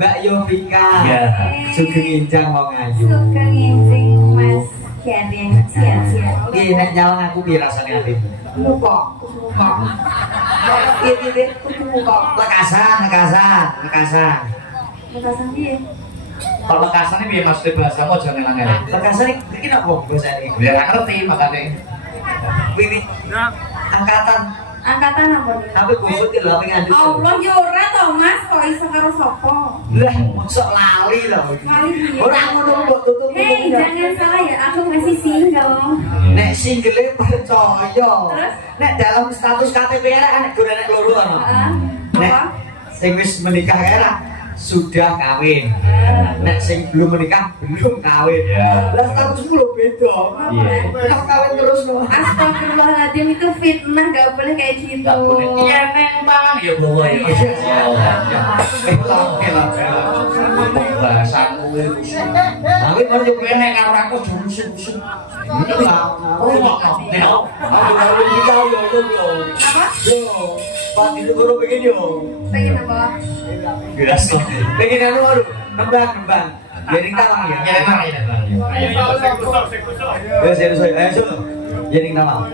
Mbak Yovika, Ya. Sugeng Injang mau ngayu. Sugeng Injing Mas Kianing siap-siap. Iki nek nyawang aku piye rasane atimu? Mukok. Piye mukok. Lekasan. Mutasan piye? Kalau lekasan ini maksudnya bahasa mau jangan ngelanggar. Lekasan iki napa bahasa iki? Biar nggak ngerti makanya. Wiwit angkatan Angkatan apa nih? tapi bobot lho apa ngandut. Allah yo ora to Mas, kok iso karo sapa? Lah, mosok lali lho. Lali piye? Ora ngono mbok tutup. Hei, jangan salah ya, aku masih single. Nek single percaya. Terus? Nek dalam status KTP kan nek ora nek loro kan. Heeh. Nek Apa? sing wis menikah era sudah kawin. Nek sing belum menikah belum kawin. Ya. Lah statusmu lho beda. Iya. Nek kawin terus no. Astagfirullahaladzim, itu fitnah, gak boleh kayak gitu. Nggak boleh. Iya neng bang ya bawa ya. Bahasanmu itu. Tapi mau Kowe nek karo aku jurus-jurus. Oh, aku baru kita yo. Apa? Yo, Pak itu guru pengen yo. Pengen apa? Biasa. Pengen anu baru nembang. Jadi tawang ya. Ya bang ya bang. Ya serius ayo coba. Jadi tawang.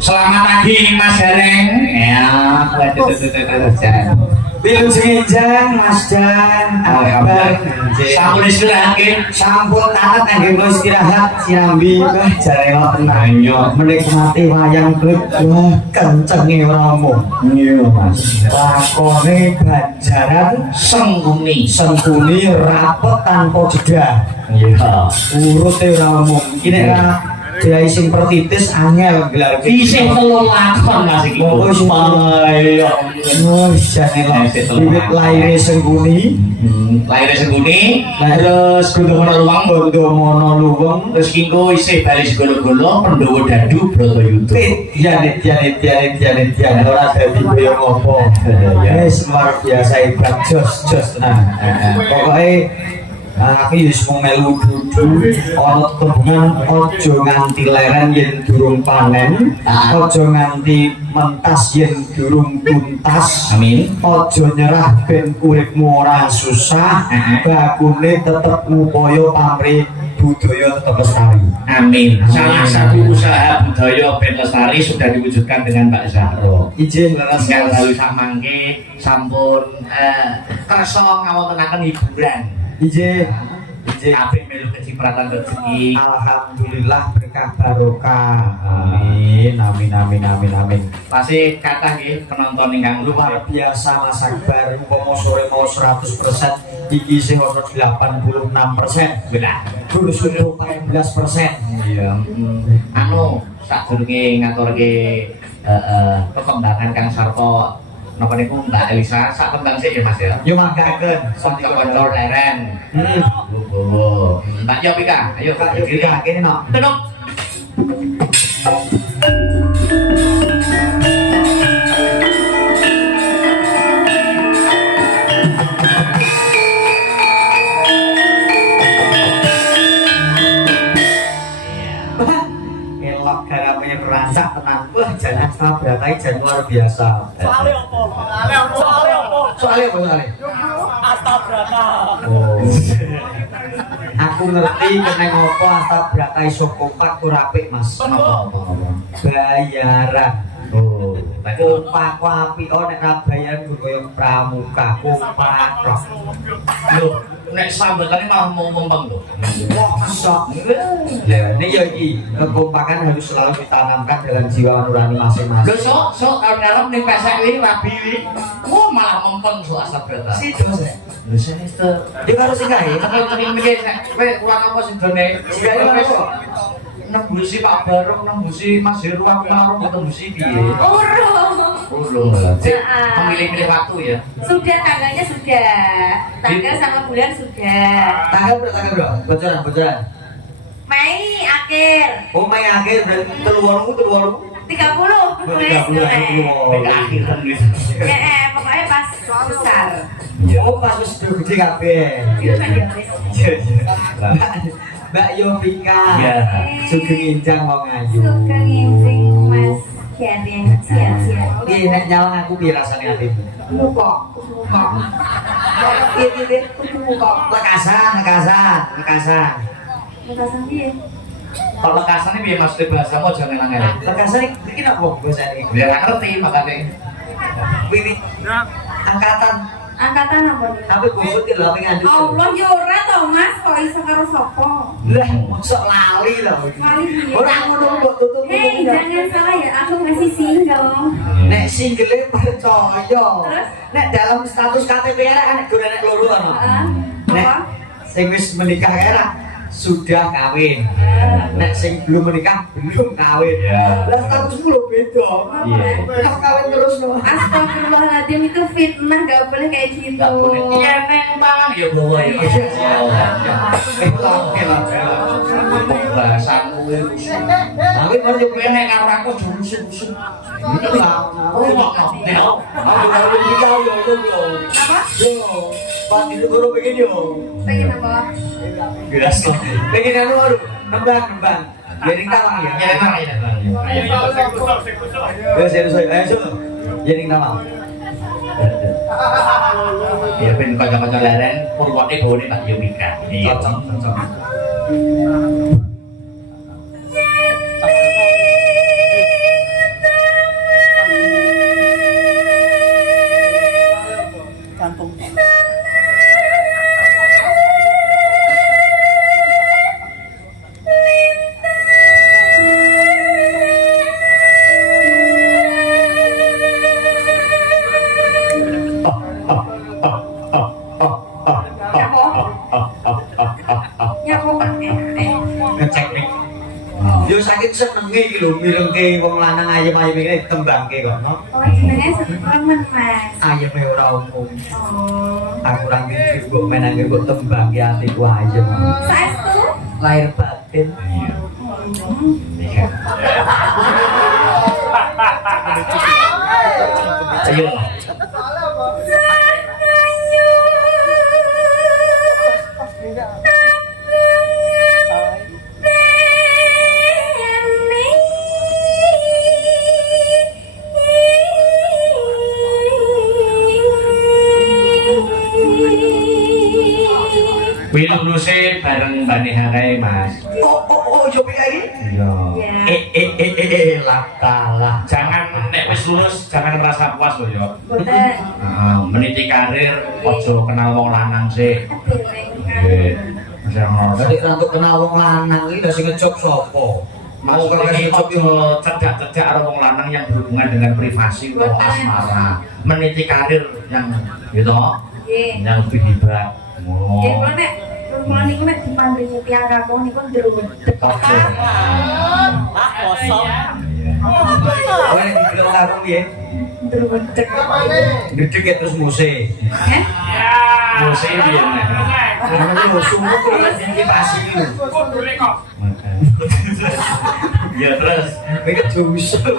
Selamat pagi Mas Gareng. Ya, Bilung Senginjang, Mas Dan, kabar? sampun istirahat ke? Sampun taat nggih kula istirahat sinambi wah jarela tenang yo menikmati wayang klip wah kencenge ramu. Iya Mas. Lakone ganjaran sengkuni rapet tanpa jeda. Iya. Urute ramu. Iki nek ra Kiai sing pertitis angel gelar Isih telu lakon Mas iki. Oh, wis Ayo. jane lah bibit laire sengkuni Lahirnya seguni, terus Gudomono Luwang, Gudomono Luwung terus kingko isih bali segolo-golo Pendowo Dadu Brotoyudo. Janit ora dadi koyo ngopo. Wis luar biasa hebat jos tenang. Pokoke aku wis mau melu dudu ana tembungan aja nganti leren yen durung panen, aja nganti mentas yen durung tuntas. Amin. Aja nyerah ben uripmu ora susah, bakune tetep ngupaya pamrih budaya tetep lestari. Amin. Salah satu usaha budaya Ben Lestari sudah diwujudkan dengan Mbak Zahro. Izin leres Yang lalu samangke sampun kersa ngawontenaken hiburan. izin Apik melu kecipratan rezeki. Alhamdulillah berkah barokah. Amin. Pasti kathah nggih penonton ingkang Luar biasa Mas Akbar, umpama sore mau 100%, iki sing ono 86%. benar. Terus 14%. Iya. Anu sadurunge ngaturke perkembangan Kang Sarto napa niku Mbak Elisa sak tembang sik ya Mas ya. Yo mangkaken Kanca-kanca leren. Hmm. Mbak Yopika, ayo Kak yo kita kene no. Tenuk. tabrakan jan luar biasa. Soalnya apa? Soalnya apa? Soalnya apa soalnya? Astabrata. Oh. Aku ngerti kena ngopo astabrata iso kompak ora apik, Mas. Apa? Bayaran. Oh, betul. Kompak apik nek ra bayaran gue koyo pramuka kompak. Loh, nek sambetane malah mau ngembang loh. Sok. Ya, ini ya iki kekompakan harus selalu ditanamkan dalam jiwa nurani masing-masing. Lho sok tahun ngarep ning pesek iki rabi iki. Wah, malah mempeng sok asabrata. Situ sih. Lho sesuk. Dia harus singgah ya. Tekan mikir nek kowe kurang apa sing dene? Singgah ini apa? Nembusi Pak Barung, nembusi Mas Heru, aku marung nembusi piye? Urung. Cik, memilih-milih waktu ya. Sudah tanggalnya sudah. Tanggal sama bulan sudah. Tanggal bro. Bocoran. Mei akhir. Oh, Mei akhir berarti teluwarmu. 30 30 Nek akhir kan wis. pokoknya pas besar. Oh, pas wis gede kabeh. Itu kan ya wis. Mbak Yovika. Iya. Sugeng Injang mau ngayu. Suka ngincing Mas Kian siap. Iki nek nyawang aku piye rasane atimu? Lupa. Piye? Lekasan. Batasan piye? Kalau lekasan ini piye maksudnya bahasamu aja ngelang-elang. Lekasan iki napa bahasane? Ya nggak ngerti makanya. Wiwit Angkatan apa nih? tapi bobot ki lho pengen ngandut. Allah yo ora to Mas, kok iso karo sapa? Lah, sok lali lho. Lali piye? Ora ngono mbok tutup. Hei, jangan salah ya, aku masih single. Nek single percaya. Terus? Nek dalam status KTP era kan gue nek loro kan. Heeh. Nek Apa? sing wis menikah era sudah kawin. Nek sing belum menikah belum kawin. Ya. Lah statusmu lho beda. Iya. Kita kawin terus no. Astagfirullahaladzim, itu fitnah, gak boleh kayak gitu. Enggak boleh. Iya neng bang, ya bawa ya. Oke lah. Bahasanmu itu. Tapi baru yo Kowe nek karo aku jurus-jurus. itu lah. Oh, nek Aku baru nikah yo yo. Apa? Yo, pas itu baru pengen yo. Pengen apa? Gelas loh. Pengen anu baru nembang. Jadi tawang ya. Ya nang ya. Serius ayo. Jadi tawang. Ya ben kanca-kanca leren purwote bawane tak Yovika. Cocok. Gantung. Ngecek nih. Yo sakit senenge iki lho mirengke wong lanang ayem-ayem iki tembangke kok, no. Oh, jenenge Superman, Mas. Ayem e ora umum. Oh. Aku ora mikir kok menangke kok tembangke atiku ayem. Saestu? Lahir batin. Ayo. Kuwi luluse bareng Bani Harai, Mas. Oh, yo piye iki? Iya. Ya. Lakalah. Jangan nek wis lulus jangan merasa puas loh ya. Boten. Meniti karir ojo kenal wong lanang sih. Aduh, Neng. Jangan Jadi untuk kenal wong lanang iki lha sing ngejok sapa? Mau kalau ini ngejok yo ojo cedak-cedak karo wong lanang yang berhubungan dengan privasi atau asmara. Meniti karir yang gitu, Nggih. yang lebih hebat. Oh. Nggih, kula nek kula niku nek dipanggil Mutia Kakung niku ndru. Oke. Kosong. kowe nek dibilang karo piye? Ndru. Gedhe ya terus musik. Heh? Musim dia. Namanya lho sumuk iki pasti lho. Ya terus. Iki jusuk.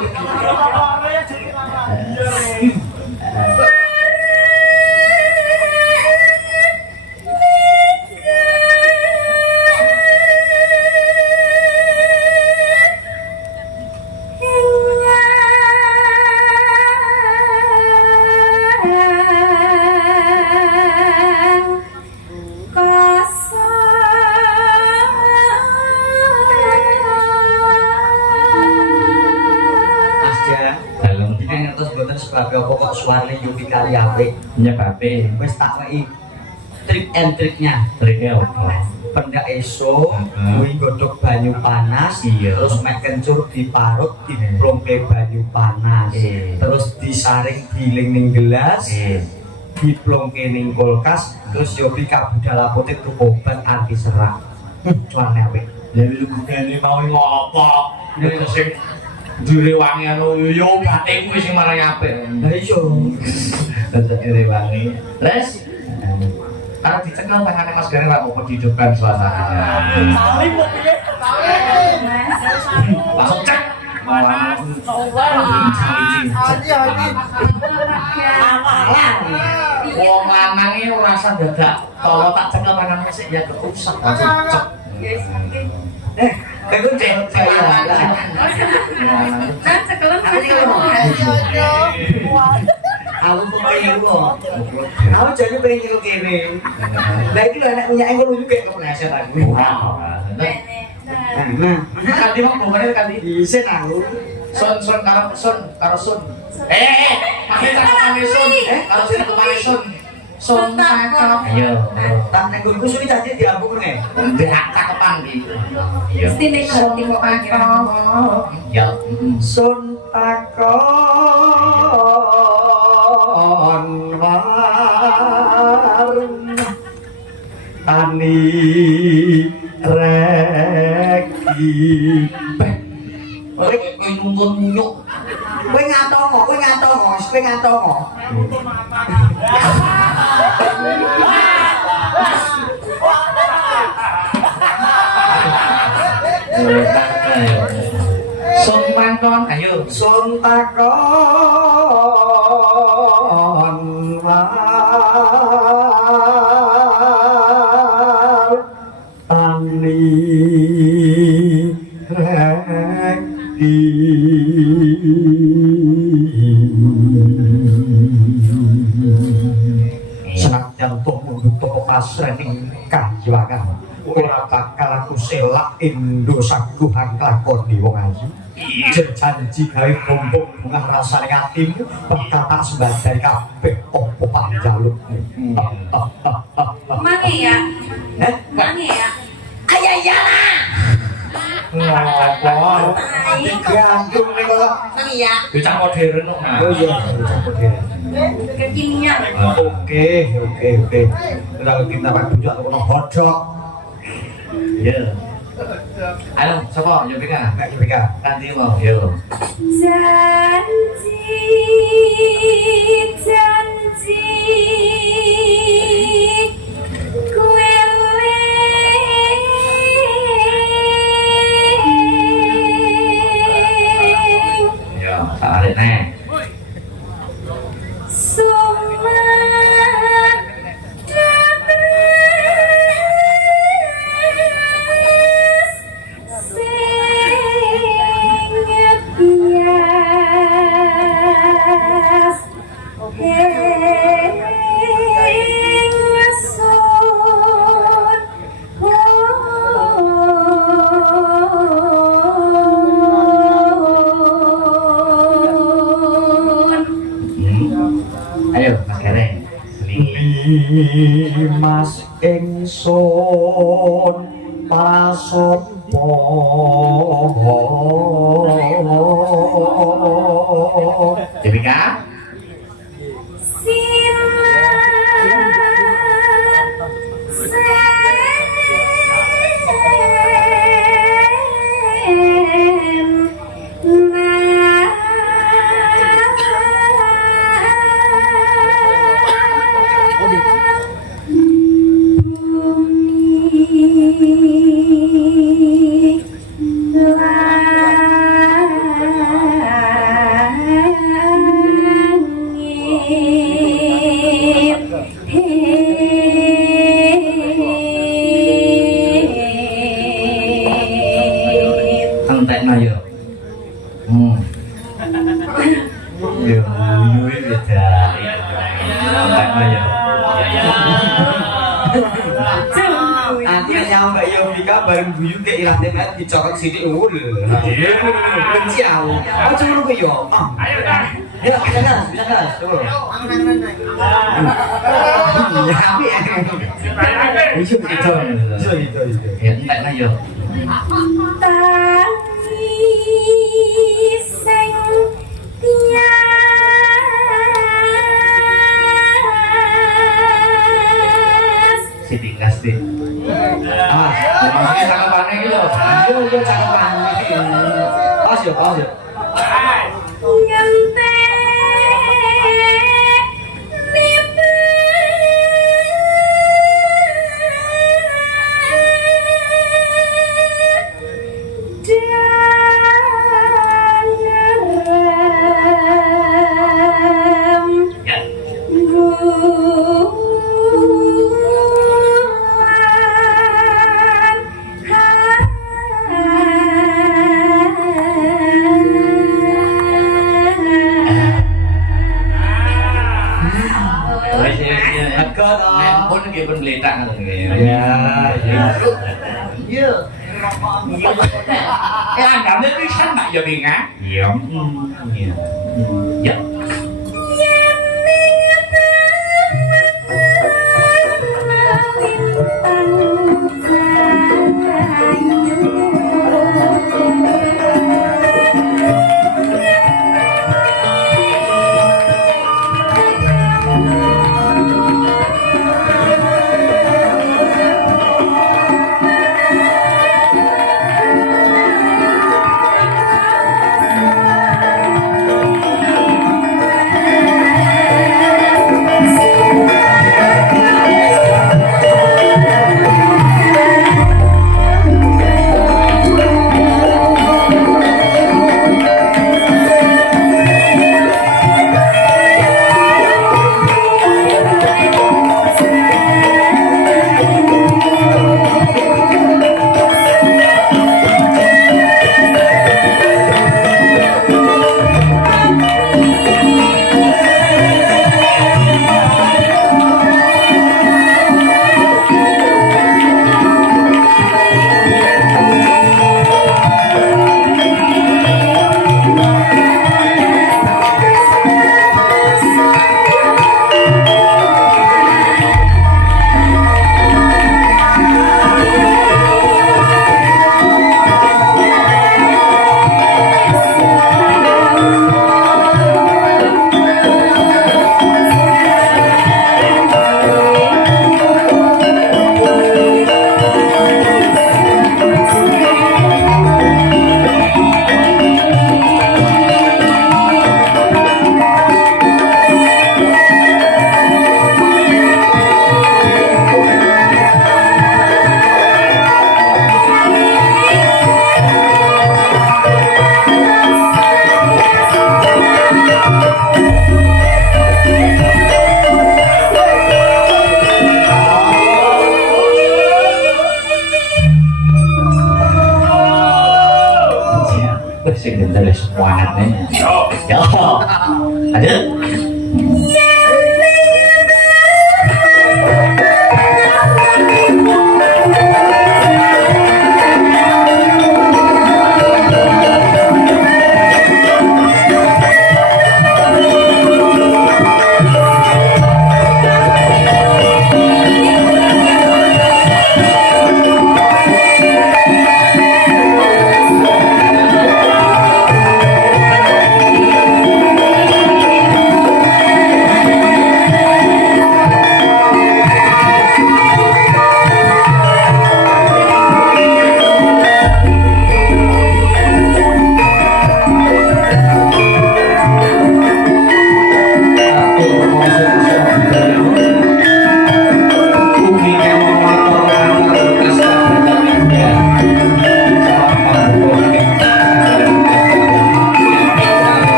nyebabe apa kok suarane yo kali apik. Nyebabe Wis tak weki trik and triknya. triknya apa? Pendak esuk kuwi godhog banyu panas, Iya. terus mek kencur diparut diplongke banyu panas. Terus disaring giling ning gelas, diplongke ning kulkas, terus yo kabudal apotek tuku obat anti serak. Cuane apik. Ya lu bukane mau ngopo? Nek sing direwangi anu yo obate kuwi sing marang apik. Lah iya. Tetep direwangi. Les kalau dicekel tangannya Mas Garen nggak mau dihidupkan suasananya. Salim kok piye? Langsung cek. Wong lanang iki ora usah dadak tolo tak cekel tangannya sik ya kerusak. Cek. Kayak gue cek. Nah, cekelan Aku pengen kok. Aku jadi pengen nyelu kene. Lah iki lho nek punya engko lucu kayak kepleset aku. Nah, Kanti mah bongkare kanti. bisa aku. Sun karo sun. Pakai cakepane sun. Karo cakepane sun. Sun cakep. Ayo. Tak nek gue suwi tadi diampun nek. Ndak cakepan iki. Iya. Mesti nek ngerti kok akhirnya. Ya. Sun takon warna tani reki. Kowe nuntun nyuk. Kowe ngatongo, kowe ngatongo. Sun mangkon ayo. Sun takon war tani reki. Senadyan toh mundhut toko pasrening kajiwangan ora bakal aku selak endo saguhan lakoni wong ayu. Janji gawe bombong bungah rasane atimu bakal tak sembadani kabeh apa panjalukmu. Mangi ya. Heh, Mangi ya. Ayah iyalah. ngopo? Gantung ning kok. Mangi ya. Bocah modern kok. Oh iya, campur dhewe. Kekinian. Oke. Kalau kita pakai bujak kono hodok. Ya. Ayo, sapa yo bika? Nek iki Kanti mau yo. Janji kue Yo, tak arek nek. Ayo, Mas Garen. Mas ingsun pasapa Jebika? Entekno yo. Yo, yuwi beda. Entekno yo. Nanti nyawa Mbak Yovika bareng guyu ke irah temen dicorok sithik wul. Benci aku. Aku cuma ku yo. Ayo dah. Ya, bisa gas, coba. Isu gitu. Itu. Ya, entek lah yo. Tangis sing tias Siti Kasti. Ini cakapannya gitu. Yo, cakapan iki. Pas yo. ngentek Ya. Dekat Handphone kayak pun beletak kan. Ya. Iya. Anda tulisan tak ya binga? Iya. Ya. Sing dari semua anaknya. Ya. Ada.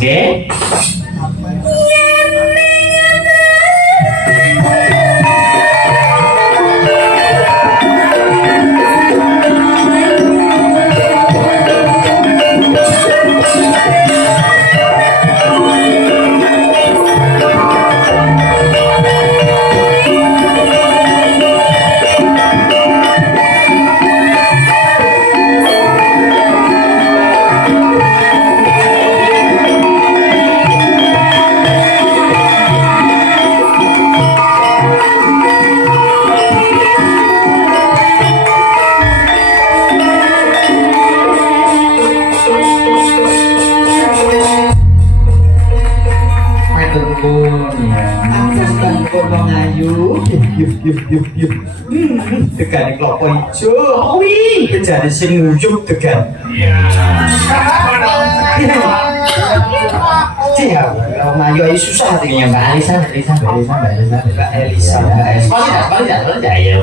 nggih. Matur nuwun ya. Ampun wong ayu. Yuk. Tekan klopo ijo. Wi. Kejane sing nguyuh tekan. Iya, wong ayu ayu susah artinya Mbak Elisa. Balik dah. Ya.